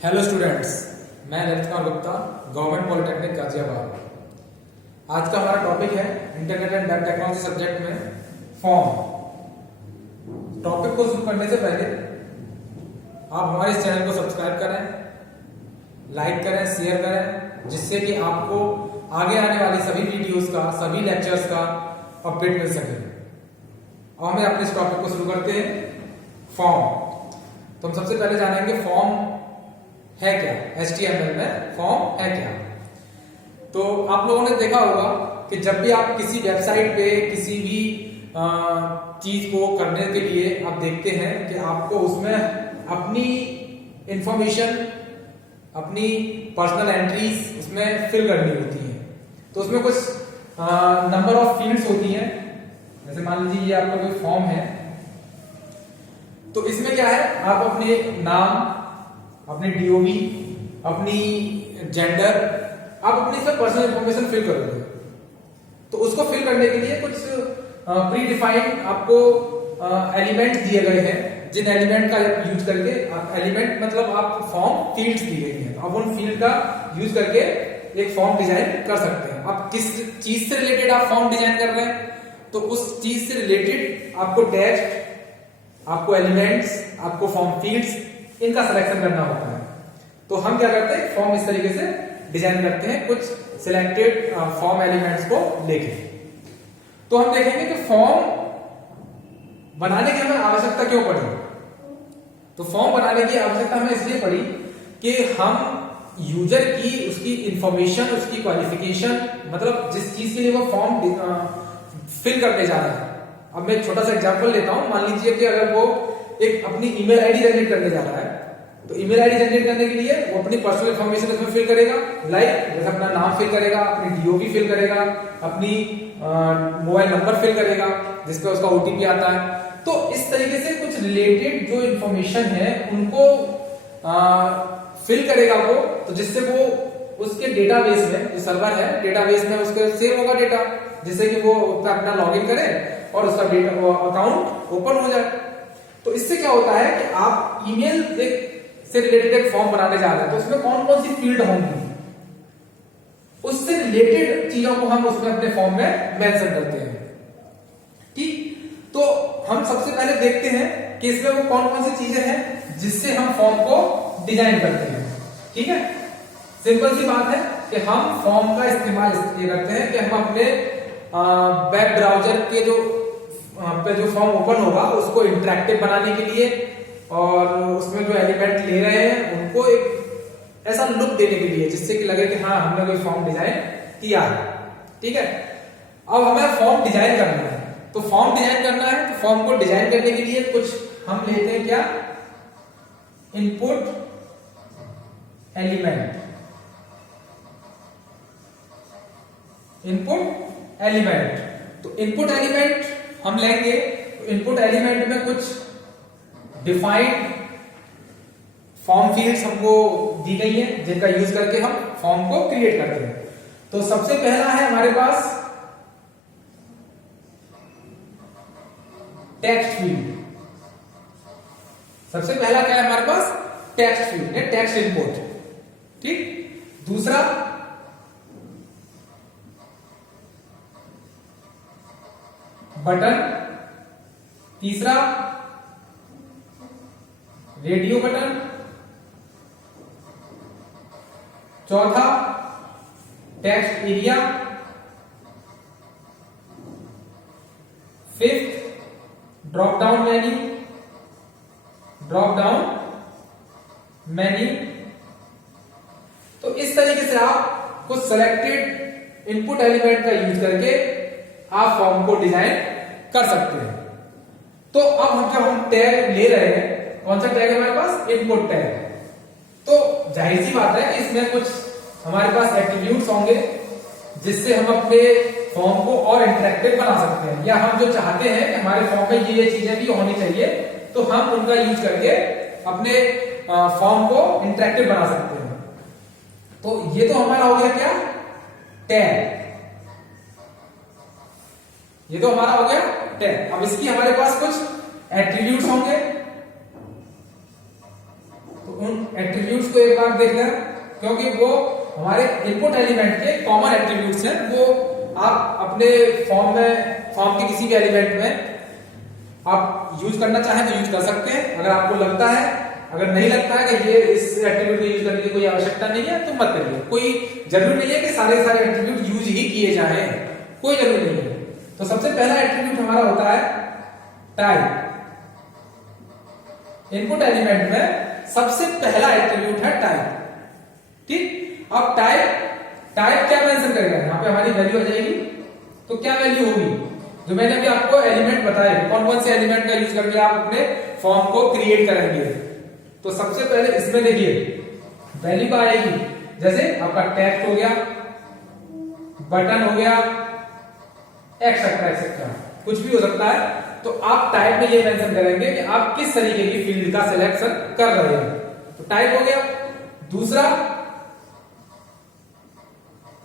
Hello students, मैं Lalit Kumar Gupta, government polytechnic Ghaziabad. आज का हमारा टॉपिक है internet and web technology subject में फॉर्म। टॉपिक को शुरू करने से पहले आप हमारे इस चैनल को सब्सक्राइब करें, लाइक करें, शेयर करें, जिससे कि आपको आगे आने वाली सभी वीडियोस का, सभी लेक्चर्स का अपडेट मिल सके। और हमें अपने इस टॉपिक को शुरू करते हैं फॉर्म। तो हम सबसे पहले जानेंगे फॉर्म है क्या। HTML में फॉर्म है क्या। तो आप लोगों ने देखा होगा कि जब भी आप किसी वेबसाइट पे किसी भी चीज को करने के लिए आप देखते हैं कि आपको उसमें अपनी इंफॉर्मेशन, अपनी पर्सनल एंट्रीज उसमें फिल करनी होती है। तो उसमें कुछ नंबर ऑफ फील्ड्स होती हैं। जैसे मान लीजिए ये आपका कोई फॉर्म है, तो इसमें क्या है, आप अपने नाम, अपनी DOB, अपनी जेंडर, आप अपनी सब पर्सनल इंफॉर्मेशन फिल करोगे। तो उसको फिल करने के लिए कुछ प्री डिफाइंड आपको एलिमेंट दिए गए हैं, जिन एलिमेंट का यूज करके एलिमेंट मतलब आप फॉर्म फील्ड्स दी गई हैं, आप उन फील्ड का यूज करके एक फॉर्म डिजाइन कर सकते हैं। आप किस चीज से रिलेटेड आप फॉर्म डिजाइन कर रहे हैं, तो उस चीज से रिलेटेड आपको टेक्स्ट, आपको एलिमेंट्स, आपको फॉर्म फील्ड्स, इनका सिलेक्शन करना होता है। तो हम क्या करते हैं, फॉर्म इस तरीके से डिजाइन करते हैं, कुछ सिलेक्टेड फॉर्म एलिमेंट्स को लेके। तो हम देखेंगे कि फॉर्म बनाने की हमें आवश्यकता क्यों पड़ी। तो फॉर्म बनाने की आवश्यकता हमें इसलिए पड़ी कि हम यूजर की उसकी इंफॉर्मेशन, उसकी क्वालिफिकेशन, मतलब जिस चीज के लिए वो फॉर्म फिल करने जा रहा है। अब मैं एक छोटा सा एग्जांपल लेता हूं। मान लीजिए कि अगर वो एक अपनी ईमेल आईडी जनरेट करने जा रहा है, तो ईमेल आईडी जनरेट करने के लिए वो अपनी पर्सनल इंफॉर्मेशन उसमें फिल करेगा, लाइक जैसे अपना नाम फिल करेगा, अपनी DOB फिल करेगा, अपनी मोबाइल नंबर फिल करेगा जिसपे उसका OTP आता है। तो इस तरीके से कुछ रिलेटेड जो इंफॉर्मेशन है उनको फिल करेगा वो, तो जिससे वो उसके डेटाबेस में, जो सर्वर है डेटाबेस में उसके सेव होगा डेटा, जिससे कि वो अपना लॉगिन करे और उसका डेटा अकाउंट ओपन हो जाए। तो इससे क्या होता है कि आप ईमेल से रिलेटेड एक फॉर्म बनाने जा रहे हैं, तो उसमें कौन कौन सी फील्ड होंगी, उससे रिलेटेड चीजों को हम उसमें अपने फॉर्म में मेंशन करते हैं। ठीक, तो हम सबसे पहले देखते हैं कि इसमें वो कौन कौन सी चीजें हैं जिससे हम फॉर्म को डिजाइन करते हैं। ठीक है, सिंपल सी बात है कि हम फॉर्म का इस्तेमाल इसलिए करते हैं कि हम अपने वेब ब्राउजर के जो फॉर्म ओपन होगा उसको इंटरेक्टिव बनाने के लिए, और उसमें जो एलिमेंट ले रहे हैं उनको एक ऐसा लुक देने के लिए जिससे कि लगे कि हाँ हमने कोई फॉर्म डिजाइन किया है। ठीक है, अब हमें फॉर्म डिजाइन करना है। तो फॉर्म डिजाइन करना है, तो फॉर्म को डिजाइन करने के लिए कुछ हम लेते हैं, क्या, इनपुट एलिमेंट। इनपुट एलिमेंट, तो इनपुट एलिमेंट हम लेंगे। तो इनपुट एलिमेंट में कुछ डिफाइंड फॉर्म फील्ड्स हमको दी गई हैं, जिनका यूज करके हम फॉर्म को क्रिएट करते हैं। तो सबसे पहला है हमारे पास टेक्स्ट फील्ड। सबसे पहला क्या है हमारे पास, टेक्स्ट फील्ड है, टेक्स्ट इनपुट। ठीक, दूसरा बटन, तीसरा रेडियो बटन, चौथा text area, fifth drop down menu. तो इस तरीके से आप कुछ सिलेक्टेड इनपुट एलिमेंट का यूज करके आप फॉर्म को डिजाइन कर सकते हैं। तो अब हम टैग ले रहे हैं, कौन सा टैग है हमारे पास, इनपुट टैग। तो जाहिर सी बात है इसमें कुछ हमारे पास एट्रीब्यूट्स होंगे जिससे हम अपने फॉर्म को और इंटरेक्टिव बना सकते हैं, या हम जो चाहते हैं कि हमारे फॉर्म में ये चीजें भी होनी चाहिए, तो हम उनका यूज करके अपने फॉर्म को इंटरेक्टिव बना सकते हैं। तो ये तो हमारा हो गया क्या, टैग। ये तो हमारा हो गया टैग। अब इसकी हमारे पास कुछ एट्रीब्यूट्स होंगे, तो उन एट्रीब्यूट्स को एक बार देख लें, क्योंकि वो हमारे इनपुट एलिमेंट के कॉमन एट्रीब्यूट्स हैं। वो आप अपने फॉर्म के किसी भी एलिमेंट में आप यूज करना चाहें तो यूज कर सकते हैं, अगर आपको लगता है। अगर नहीं लगता है कि ये इस एट्रीब्यूट को यूज करने की कोई आवश्यकता नहीं है तो मत करिए। कोई जरूरी नहीं है कि सारे एट्रीब्यूट यूज ही किए जाएं, कोई जरूरी नहीं है। तो सबसे पहला एट्रीब्यूट हमारा होता है टाइप। इनपुट एलिमेंट में सबसे पहला एट्रीब्यूट है टाइप। ठीक, अब टाइप क्या मेंशन करेगा, यहां पे हमारी वैल्यू आ जाएगी। तो क्या वैल्यू होगी, जो मैंने अभी आपको एलिमेंट बताए, कौन कौन से एलिमेंट का यूज करके आप अपने फॉर्म को क्रिएट करेंगे। तो सबसे पहले इसमें देखिए वैल्यू का आएगी, जैसे आपका टेक्स्ट हो गया, बटन हो गया, एक्सेट्रा एक्सेट्रा, कुछ भी हो सकता है। तो आप टाइप में ये मेंशन करेंगे कि आप किस तरीके की फील्ड का सिलेक्शन कर रहे हैं। तो टाइप हो गया। दूसरा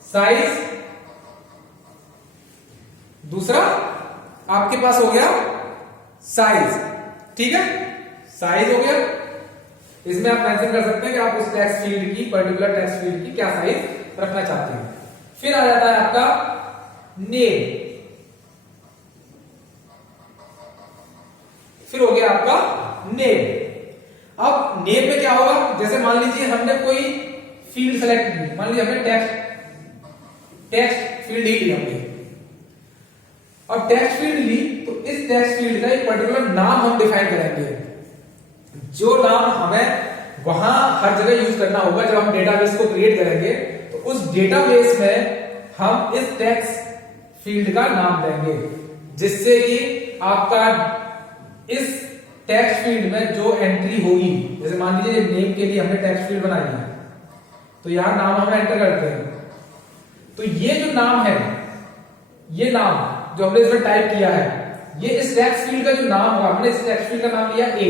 साइज, दूसरा आपके पास हो गया साइज। ठीक है, साइज हो गया। इसमें आप मेंशन कर सकते हैं कि आप उस टेक्स्ट फील्ड की, पर्टिकुलर टेक्स्ट फील्ड की क्या साइज रखना चाहते हैं। फिर आ जाता है आपका नेम। फिर हो गया आपका नेम। अब नेम में क्या होगा, जैसे मान लीजिए हमने कोई फील्ड सेलेक्ट की, मान लीजिए हमने टेक्स्ट फील्ड ही ली हमने। अब टेक्स्ट फील्ड ली तो इस टेक्स्ट फील्ड का एक पर्टिकुलर नाम हम डिफाइन करेंगे, जो नाम हमें वहां हर जगह यूज करना होगा। जब हम डेटाबेस को क्रिएट करेंगे तो उस डेटाबेस में हम इस टेक्स्ट फील्ड का नाम देंगे, जिससे कि आपका इस टेक्स्ट फील्ड में जो एंट्री होगी, जैसे मान लीजिए नेम के लिए हमने टेक्स्ट फील्ड बनाई है, तो यहां नाम हम एंटर करते हैं। तो ये जो नाम है, ये नाम जो हमने इसमें टाइप किया है, ये इस टेक्स्ट फील्ड का जो नाम होगा, हमने इस टेक्स्ट फील्ड का नाम लिया ए।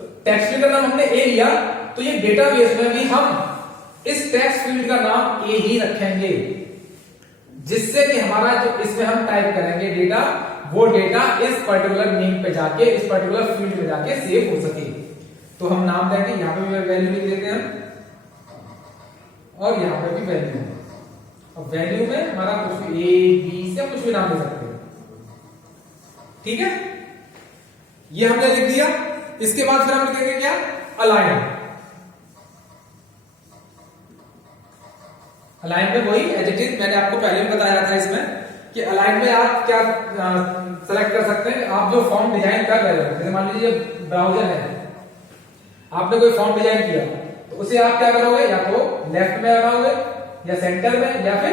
तो टेक्स्ट फील्ड का नाम हमने ए लिया, तो ये डेटाबेस में भी हम इस टेक्स्ट फील्ड का नाम ए ही रखेंगे, जिससे कि हमारा जो इसमें हम टाइप करेंगे डेटा, वो डेटा इस पर्टिकुलर नेम पे जाके, इस पर्टिकुलर फील्ड में जाके सेव हो सके। तो हम नाम देंगे, यहां पे भी वैल्यू लिख देते हैं और यहां पे भी वैल्यू। अब वैल्यू में हमारा कुछ भी ए बी से कुछ भी नाम दे सकते हैं। ठीक है, ये हमने लिख दिया। इसके बाद फिर हम लिखेंगे क्या, अलाइन। अलाइन में वही एज इट इज, मैंने आपको पहले भी बताया था इसमें कि अलाइन में आप क्या सेलेक्ट कर सकते हैं। आप जो फॉर्म डिजाइन कर रहे हो, जैसे मान लीजिए ब्राउजर है, आपने कोई फॉर्म डिजाइन किया, तो उसे आप क्या करोगे, या तो लेफ्ट में लगाओगे, या सेंटर में, या फिर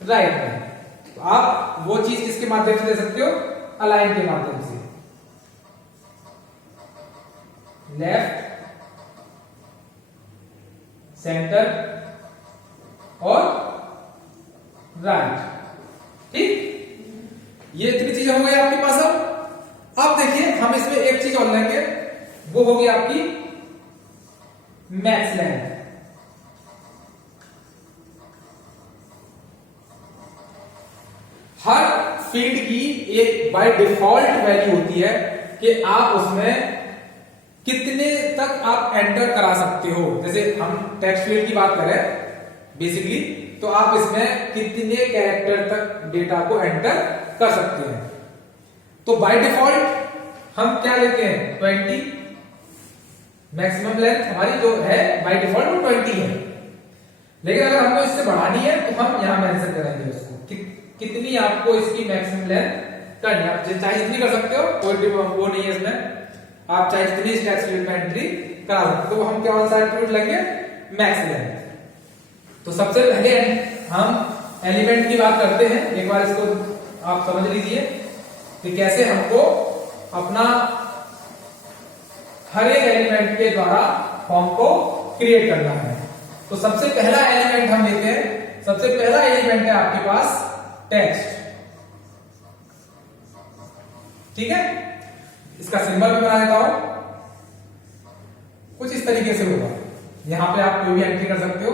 राइट में। तो आप वो चीज किसके माध्यम से दे सकते हो, अलाइन के माध्यम से। लेफ्ट, सेंटर और राइट। ठीक, ये इतनी चीजें हो गई आपके पास। अब देखिए हम इसमें एक चीज और लेंगे, वो होगी आपकी मैक्स लेंथ। हर फील्ड की एक बाय डिफॉल्ट वैल्यू होती है कि आप उसमें कितने तक आप एंटर करा सकते हो। जैसे हम टेक्स्ट फील्ड की बात करें बेसिकली, तो आप इसमें कितने कैरेक्टर तक डेटा को एंटर कर सकते हैं। तो बाय डिफॉल्ट हम क्या लेते हैं, 20। मैक्सिमम लेंथ हमारी जो है बाय डिफॉल्ट वो 20 है। लेकिन अगर हमको इससे बढ़ानी है तो हम यहां मेंशन करेंगे उसको कितनी आपको इसकी मैक्सिमम लेंथ करनी है। आप चाहे जितनी कर सकते हो, कोई वो नहीं है इसमें, आप चाहे जितनी इस टेक्स्ट फील्ड में एंट्री करा सकते हो। तो हम क्या सा एट्रीब्यूट लेंगे, मैक्स लेंथ। तो सबसे पहले हम एलिमेंट की बात करते हैं। एक बार इसको आप समझ लीजिए कि कैसे हमको अपना हर एक एलिमेंट के द्वारा फॉर्म को क्रिएट करना है। तो सबसे पहला एलिमेंट हम लेते हैं। सबसे पहला एलिमेंट है आपके पास टेक्स्ट। ठीक है, इसका सिंबल भी बना देता हूं, कुछ इस तरीके से होगा। यहां पे आप कोई भी एंट्री कर सकते हो,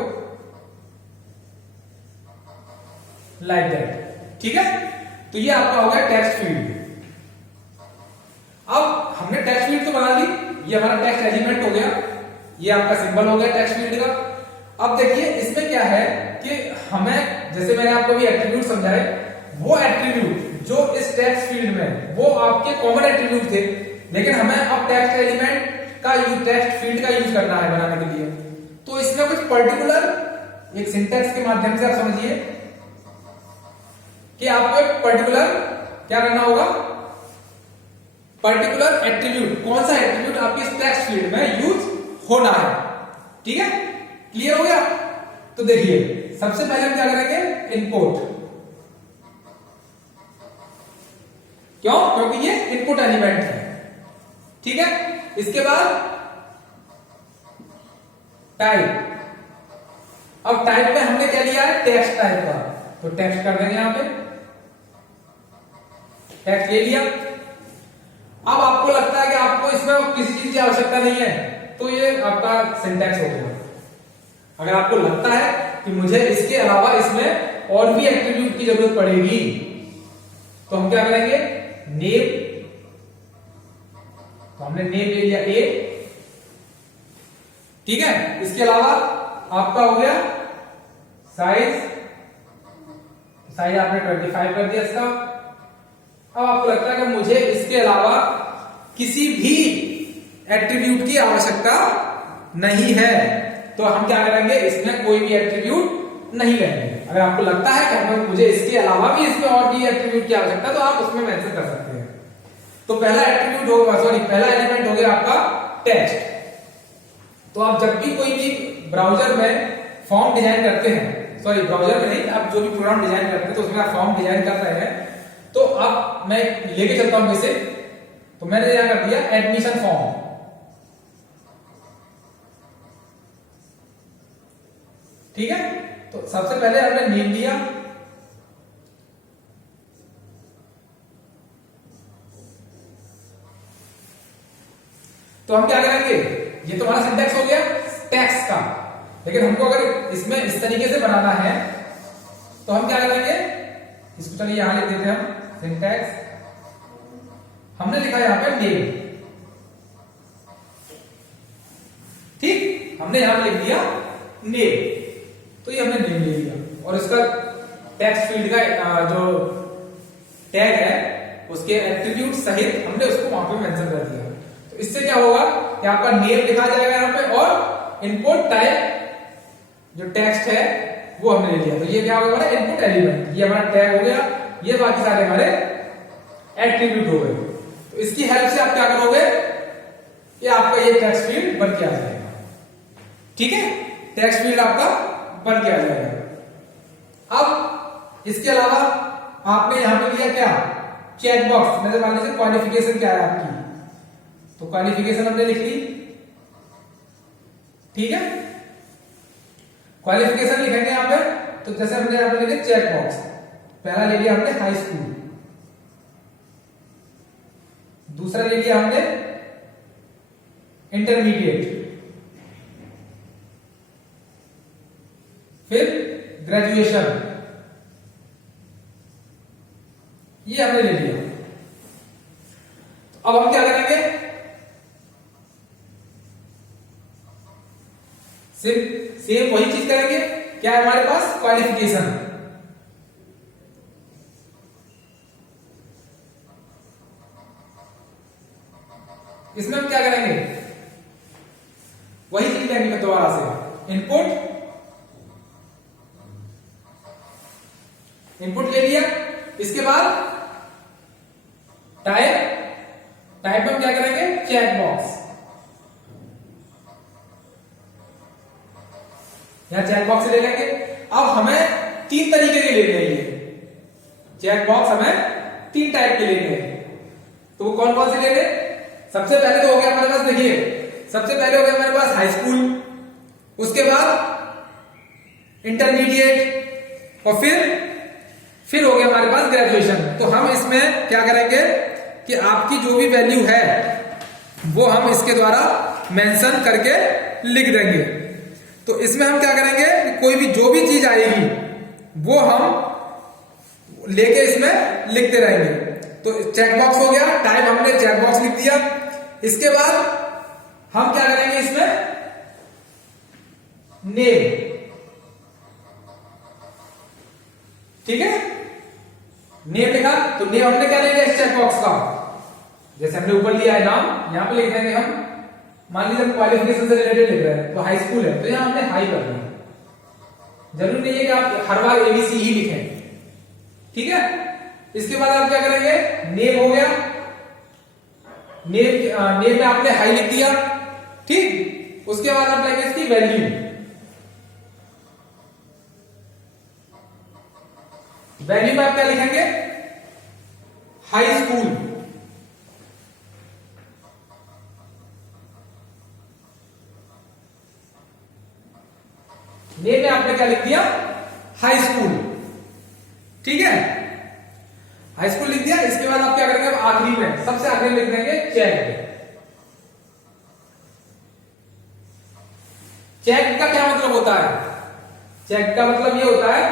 लाइक दैट। ठीक है, तो ये आपका हो गया टेक्स्ट फील्ड। अब हमने टेक्स्ट फील्ड तो बना ली, ये हमारा टेक्स्ट एलिमेंट हो गया, ये आपका सिंबल हो गया टेक्स्ट फील्ड का। अब देखिए इसमें क्या है कि हमें, जैसे मैंने आपको भी एट्रीब्यूट समझाए, वो एट्रीब्यूट जो इस टेक्स्ट फील्ड में वो आपके कॉमन एट्रीब्यूट थे, लेकिन हमें अब टेक्स्ट एलिमेंट का टेक्स्ट फील्ड का यूज करना है बनाने के लिए। तो इसमें कुछ पर्टिकुलर एक सिंटैक्स के माध्यम से आप समझिए कि आपको एक पर्टिकुलर क्या करना होगा, पर्टिकुलर एट्रीब्यूट, कौन सा एट्रीब्यूट आपके इस टेक्स्ट फील्ड में यूज होना है। ठीक है, क्लियर हो गया? तो देखिए सबसे पहले हम क्या करेंगे, इनपुट। क्यों? क्योंकि ये इनपुट एलिमेंट है। ठीक है, इसके बाद टाइप। अब टाइप में हमने क्या लिया है, टेक्स्ट टाइप का, तो टेक्स्ट कर देंगे यहां पे, टेक्स्ट ले लिया। अब आपको लगता है कि आपको इसमें किसी चीज की आवश्यकता नहीं है, तो ये आपका सिंटैक्स हो गया। अगर आपको लगता है कि मुझे इसके अलावा इसमें और भी एट्रीब्यूट की जरूरत पड़ेगी, तो हम क्या करेंगे, नेम। तो हमने नेम ले लिया ए। ठीक है, इसके अलावा आपका हो गया साइज, साइज आपने 25 कर दिया इसका। अब आपको लगता है कि मुझे इसके अलावा किसी भी एट्रीब्यूट की आवश्यकता नहीं है, तो हम क्या करेंगे, इसमें कोई भी एट्रीब्यूट नहीं लेंगे। अगर आपको लगता है कि मुझे इसके अलावा भी इसमें और भी एट्रीब्यूट की आवश्यकता है, तो आप उसमें मेंशन कर सकते हैं। तो पहला एट्रीब्यूट होगा, सॉरी पहला एलिमेंट हो गया आपका टेक्स्ट। तो आप जब भी कोई भी ब्राउजर में फॉर्म डिजाइन करते हैं, सॉरी ब्राउजर में नहीं, आप जो भी प्रोग्राम डिजाइन करते हैं तो उसमें आप फॉर्म डिजाइन कर रहे हैं, तो अब मैं लेके चलता हूं वैसे, तो मैंने यहां कर दिया एडमिशन फॉर्म। ठीक है, तो सबसे पहले हमने नेम दिया, तो हम क्या करेंगे, ये तो हमारा सिंटैक्स हो गया टेक्स्ट का, लेकिन हमको अगर इसमें इस तरीके से बनाना है तो हम क्या करेंगे, इसको चलिए यहां लिख देते हैं हम सिंटैक्स। हमने लिखा यहां पे नेम। ठीक, हमने यहां पे लिख दिया नेम, तो ये हमने नेम ले लिया, और इसका टेक्स्ट फील्ड का जो टैग है उसके एट्रीब्यूट सहित हमने उसको वहां पे मेंशन कर दिया। तो इससे क्या होगा कि आपका नेम लिखा जाएगा यहां पे, और इनपुट टाइप जो टेक्स्ट है वो हमने ले लिया। तो ये क्या हो गया हमारा इनपुट एलिमेंट, ये हमारा टैग हो गया, ये बाकी सारे हमारे एट्रीब्यूट हो गए। तो इसकी हेल्प से आप क्या करोगे कि आपका ये टेक्स्ट फील्ड बन के आ जाएगा। ठीक है, टेक्स्ट फील्ड आपका बन के आ जाएगा। अब इसके अलावा आपने यहां पे लिया क्या, चेक बॉक्स। मतलब मान लीजिए क्वालिफिकेशन क्या है आपकी, तो क्वालिफिकेशन हमने लिख ली। ठीक है, क्वालिफिकेशन लिखेंगे यहां पे, तो जैसे हमने यहां पे लिखे चेक बॉक्स, पहला ले लिया हमने हाई स्कूल, दूसरा ले लिया हमने इंटरमीडिएट, फिर ग्रेजुएशन, ये हमने ले लिया। अब हम क्या करेंगे, सिर्फ सेम वही चीज करेंगे। क्या है हमारे पास, क्वालिफिकेशन। इसमें हम क्या करेंगे, वही चीज लेंगे दोबारा से, इनपुट, इनपुट ले लिया। इसके बाद टाइप, टाइप में हम क्या करेंगे, चेक बॉक्स। यहां चेक बॉक्स ले लेंगे। अब हमें 3 तरीके के लेने हैं, चेक बॉक्स हमें 3 टाइप के लेने हैं। तो वो कौन कौन से लेने, सबसे पहले तो हो गया हमारे पास, देखिए सबसे पहले हो गया हमारे पास हाई स्कूल, उसके बाद इंटरमीडिएट, और फिर हो गया हमारे पास ग्रेजुएशन। तो हम इसमें क्या करेंगे कि आपकी जो भी वैल्यू है वो हम इसके द्वारा मेंशन करके लिख देंगे। तो इसमें हम क्या करेंगे, कोई भी जो भी चीज आएगी वो हम लेके इसमें लिखते रहेंगे। तो चेक बॉक्स हो गया, टाइप हमने चेक बॉक्स लिख दिया। इसके बाद हम क्या करेंगे इसमें, नेम, ठीक है, नेम लिखा तो नेम हमने क्या लेंगे इस चेक बॉक्स का, जैसे हमने ऊपर लिया है नाम, यहां पे लिख देंगे हम, मान लीजिए हम क्वालिफिकेशन से रिलेटेड लिख रहे हैं तो हाई स्कूल है तो यहां हमने हाई कर दिया, जरूरी नहीं है कि आप हर बार एबीसी ही लिखें, ठीक है। इसके बाद आप क्या करेंगे, नेम हो गया, नेम में आपने हाई लिख दिया, ठीक। उसके बाद आप लेंगे इसकी वैल्यू, वैल्यू में आप क्या लिखेंगे, हाई स्कूल, नेम में आपने क्या लिख दिया, हाई स्कूल, ठीक है, हाई स्कूल लिख दिया। इसके बाद आप क्या करेंगे, आखिरी में, सबसे आखिरी में लिख देंगे चेक। चेक का क्या मतलब होता है, चेक का मतलब ये होता है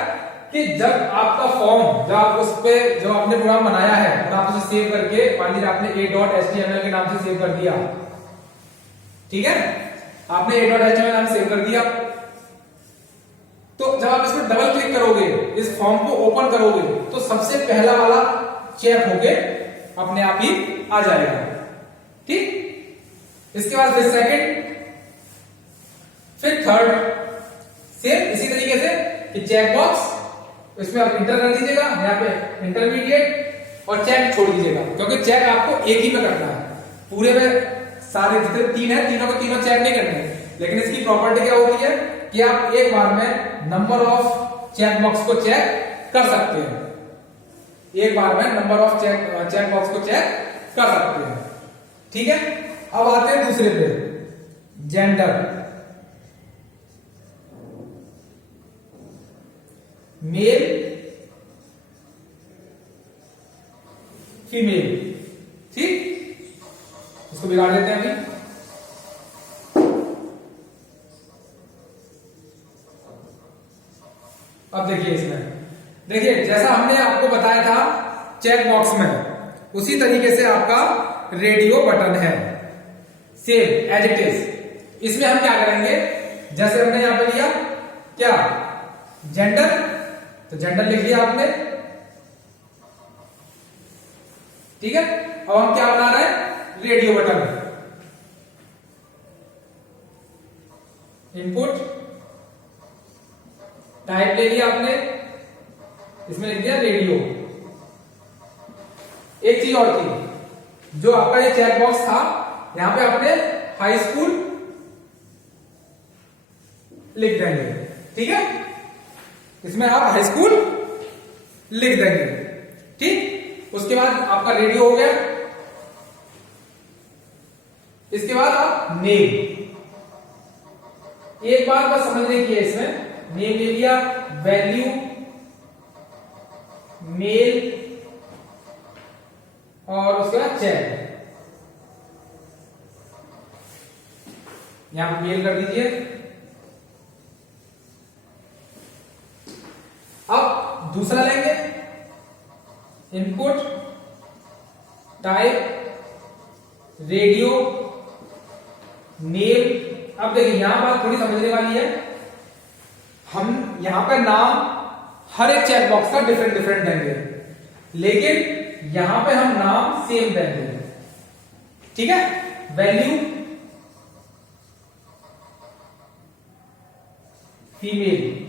कि जब आपका फॉर्म, जब आप उस पे जो आपने प्रोग्राम बनाया है और आप उसे सेव करके, मान लीजिए आपने a.html के नाम से सेव कर दिया, ठीक है, आपने a.html नाम सेव कर दिया, तो जब आप इसमें डबल क्लिक करोगे, इस फॉर्म को ओपन करोगे, तो सबसे पहला वाला चेक होके अपने आप ही आ जाएगा, ठीक। इसके बाद फिर सेकंड, फिर थर्ड, सेम इसी तरीके से कि चेक बॉक्स, इसमें आप इंटर कर दीजिएगा, यहाँ पे इंटरमीडिएट और चेक छोड़ दीजिएगा, क्योंकि चेक आपको एक ही में करना है, पूरे में सारे जितने तीन है तीनों को तीनों चेक नहीं करने, लेकिन इसकी प्रॉपर्टी क्या होती है कि आप एक बार में नंबर ऑफ चेक बॉक्स को चेक कर सकते हैं, एक बार में नंबर ऑफ चेक बॉक्स को चेक कर सकते हैं, ठीक है। अब आते हैं दूसरे पे, जेंडर, मेल फीमेल, ठीक, इसको बिगाड़ देते हैं अभी। अब देखिए इसमें, देखिए जैसा हमने आपको बताया था चेक बॉक्स में, उसी तरीके से आपका रेडियो बटन है, सेम एज इट इज। इसमें हम क्या करेंगे, जैसे हमने यहां पे लिया क्या, जेंडर, तो जेंडर लिख लिया आपने, ठीक है। अब हम क्या बना रहे हैं, रेडियो बटन, इनपुट टाइप ले लिया आपने, इसमें लिख दिया रेडियो। एक चीज और थी, जो आपका ये चेक बॉक्स था, यहां पे आपने हाई स्कूल लिख देंगे, ठीक है, इसमें आप हाई स्कूल लिख देंगे, ठीक। उसके बाद आपका रेडियो हो गया, इसके बाद आप नेम, एक बात बस समझने की है, इसमें नेम ले लिया, वैल्यू, मेल और उसके बाद चेक, यहां पर मेल कर दीजिए। अब दूसरा लेंगे, इनपुट टाइप रेडियो नेम। अब देखिए यहां बात थोड़ी समझने वाली है, हम यहां पर नाम हर एक चेक बॉक्स का डिफरेंट डिफरेंट देंगे, लेकिन यहां पे हम नाम सेम देंगे, ठीक है। वैल्यू फीमेल,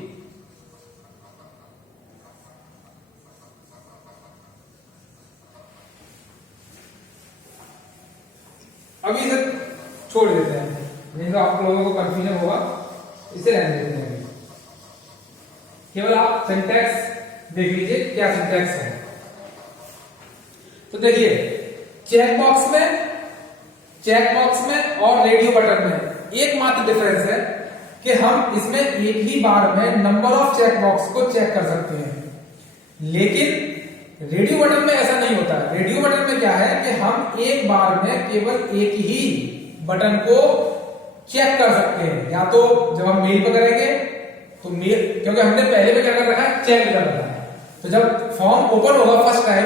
अभी इसे छोड़ देते हैं, नहीं तो आप लोगों को कंफ्यूजन होगा, इसे रहने देते हैं। केवल आप सिंटैक्स देख लीजिए क्या सिंटैक्स है। तो देखिए चेक बॉक्स में और रेडियो बटन में एकमात्र डिफरेंस है कि हम इसमें एक ही बार में नंबर ऑफ चेक बॉक्स को चेक कर सकते हैं, लेकिन रेडियो बटन में ऐसा नहीं होता है। रेडियो बटन में क्या है कि हम एक बार में केवल एक ही बटन को चेक कर सकते हैं, या तो जब हम मेल पर करेंगे तो मेल, क्योंकि हमने पहले में क्या कर रखा है, चेक कर रखा है, तो जब फॉर्म ओपन होगा फर्स्ट टाइम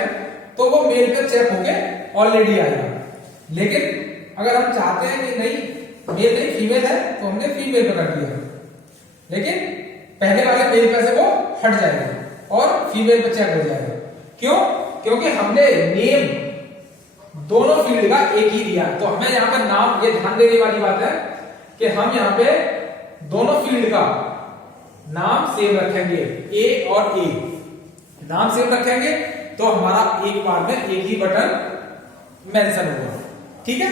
तो वो मेल पे चेक होके ऑलरेडी आएगा। लेकिन अगर हम चाहते हैं कि नहीं मेल नहीं फीमेल है तो हमने फीमेल पे कर दिया, लेकिन पहले वाले मेल पे से वो हट जाएगा और फीमेल पे चेक हो जाएगा। क्यों? क्योंकि हमने नेम दोनों फील्ड का एक ही दिया, तो हमें यहाँ पर नाम, ये ध्यान देने वाली बात है कि हम यहाँ पे दोनों फील्ड का नाम सेम रखेंगे, ए और ए नाम सेम रखेंगे, तो हमारा एक बार में एक ही बटन मेंशन होगा। ठीक है,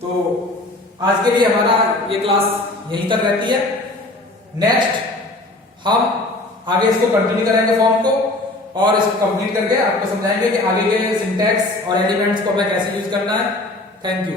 तो आज के लिए हमारा ये क्लास यहीं तक रहती है। नेक्स्ट हम आगे इसको कंटिन्यू करेंगे फॉर्म को, और इसको कंप्लीट करके आपको समझाएंगे कि आगे के सिंटैक्स और एलिमेंट्स को हमें कैसे यूज करना है। Thank you.